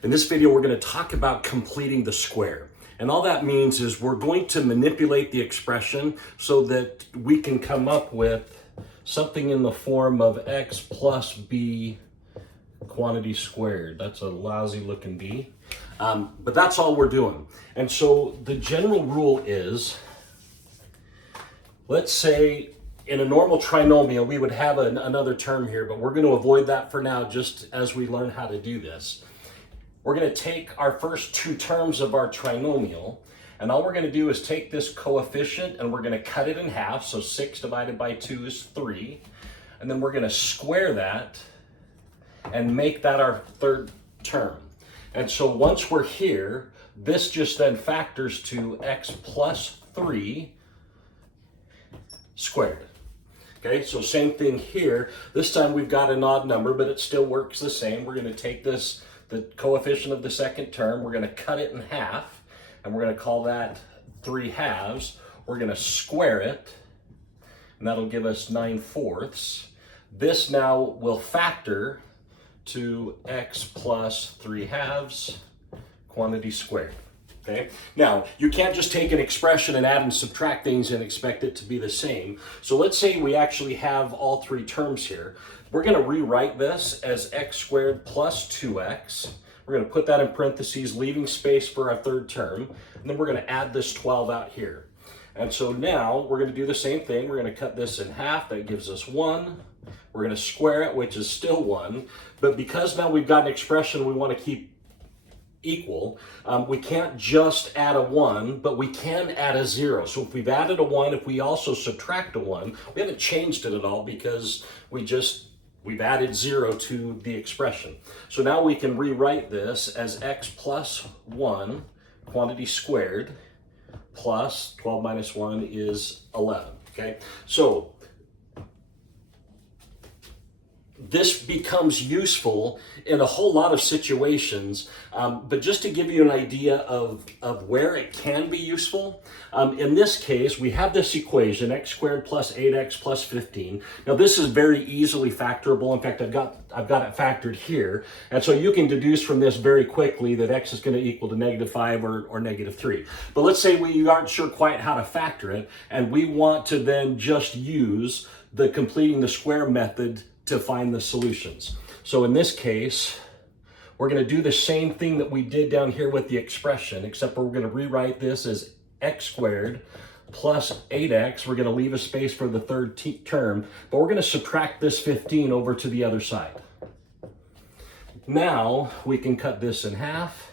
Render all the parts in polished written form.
In this video, we're going to talk about completing the square. And all that means is we're going to manipulate the expression so that we can come up with something in the form of x plus b quantity squared. That's a lousy looking b. But that's all we're doing. And so the general rule is, let's say in a normal trinomial, we would have another term here, but we're going to avoid that for now just as we learn how to do this. We're going to take our first two terms of our trinomial, and all we're going to do is take this coefficient and we're going to cut it in half. So 6 divided by 2 is 3. And then we're going to square that and make that our third term. And so once we're here, this just then factors to x plus 3 squared. Okay, so same thing here. This time we've got an odd number, but it still works the same. We're going to take this, the coefficient of the second term, we're going to cut it in half, and we're going to call that 3/2. We're going to square it, and that'll give us 9/4. This now will factor to x plus 3/2 quantity squared. Okay. Now, you can't just take an expression and add and subtract things and expect it to be the same. So let's say we actually have all three terms here. We're going to rewrite this as x squared plus 2x. We're going to put that in parentheses, leaving space for our third term. And then we're going to add this 12 out here. And so now we're going to do the same thing. We're going to cut this in half. That gives us 1. We're going to square it, which is still 1. But because now we've got an expression we want to keep equal, we can't just add a 1, but we can add a 0. So if we've added a 1, if we also subtract a 1, we haven't changed it at all because we've added 0 to the expression. So now we can rewrite this as x plus 1 quantity squared plus 12 minus 1 is 11. Okay, so this becomes useful in a whole lot of situations, but just to give you an idea of where it can be useful, in this case, we have this equation, x squared plus 8x plus 15. Now this is very easily factorable. In fact, I've got it factored here. And so you can deduce from this very quickly that x is going to equal to -5 or -3. But let's say we aren't sure quite how to factor it, and we want to then just use the completing the square method to find the solutions. So in this case, we're going to do the same thing that we did down here with the expression, except we're going to rewrite this as x squared plus 8x. We're going to leave a space for the third term, but we're going to subtract this 15 over to the other side. Now we can cut this in half.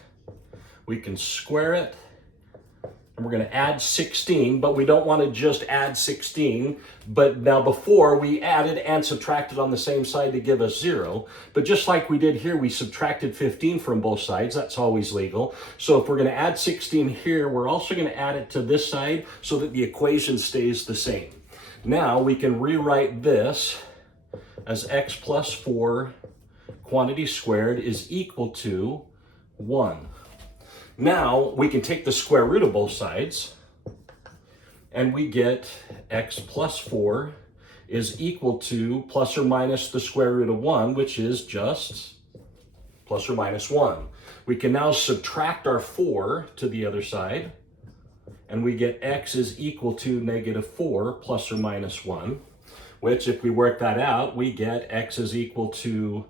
We can square it. And we're going to add 16, but we don't want to just add 16. But now before, we added and subtracted on the same side to give us 0. But just like we did here, we subtracted 15 from both sides. That's always legal. So if we're going to add 16 here, we're also going to add it to this side so that the equation stays the same. Now we can rewrite this as x plus 4 quantity squared is equal to 1. Now we can take the square root of both sides and we get x plus 4 is equal to plus or minus the square root of 1, which is just plus or minus 1. We can now subtract our 4 to the other side and we get x is equal to -4 plus or minus 1, which if we work that out, we get x is equal to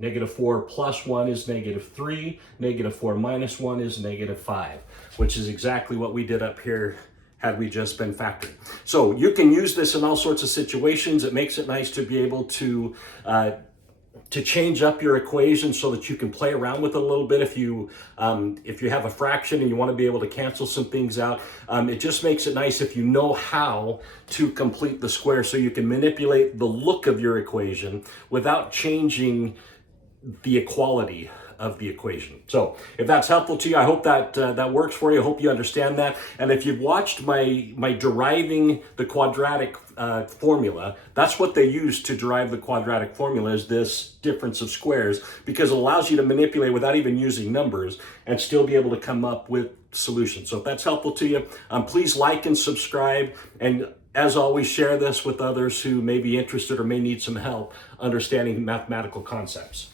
-4 plus 1 is -3, -4 minus 1 is -5, which is exactly what we did up here had we just been factoring. So you can use this in all sorts of situations. It makes it nice to be able to change up your equation so that you can play around with it a little bit if you have a fraction and you want to be able to cancel some things out. It just makes it nice if you know how to complete the square so you can manipulate the look of your equation without changing the equality of the equation. So if that's helpful to you, I hope that that works for you. I hope you understand that. And if you've watched my deriving the quadratic formula, that's what they use to derive the quadratic formula, is this difference of squares, because it allows you to manipulate without even using numbers and still be able to come up with solutions. So if that's helpful to you, please like and subscribe. And as always, share this with others who may be interested or may need some help understanding mathematical concepts.